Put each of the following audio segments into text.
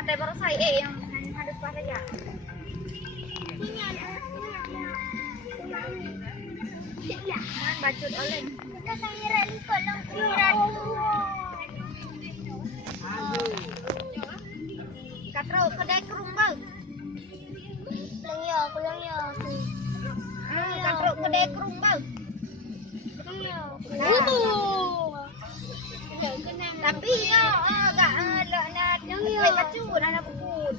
hotel baru saya yang hadap pas saja. Man bacut oleh. Kita sangiran kolong kiran. Katro kedai kerung bau. Kulang ya. Katro kedai kerung bau. Tapi agak nak bacut anak bukut.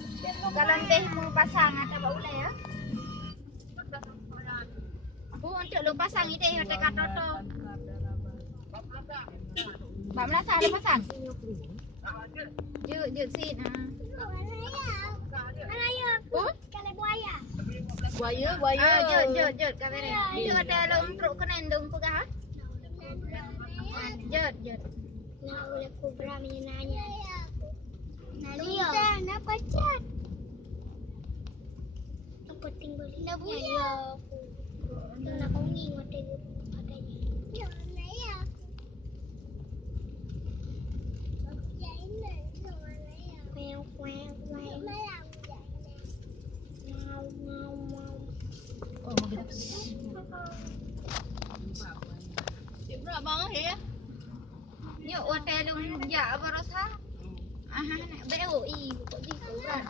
Kalau teh mau pasang ada bau lah ya. Untuk lu pasang ide hotel Katro tu. Bak Melasa ada pasang? Jut sit. Kalau buaya. Jut kau beri. Itu ada long truk kenen dong pegah. Jut. Nak oleh kubra menyenanya. Nalia. Nak pacat. Aku tinggal di Nabuya. Nak kongi hotel agaknya. Ya, Nalia. Yuk hotel lu ya baru sah. Nak beo i kok di kurang.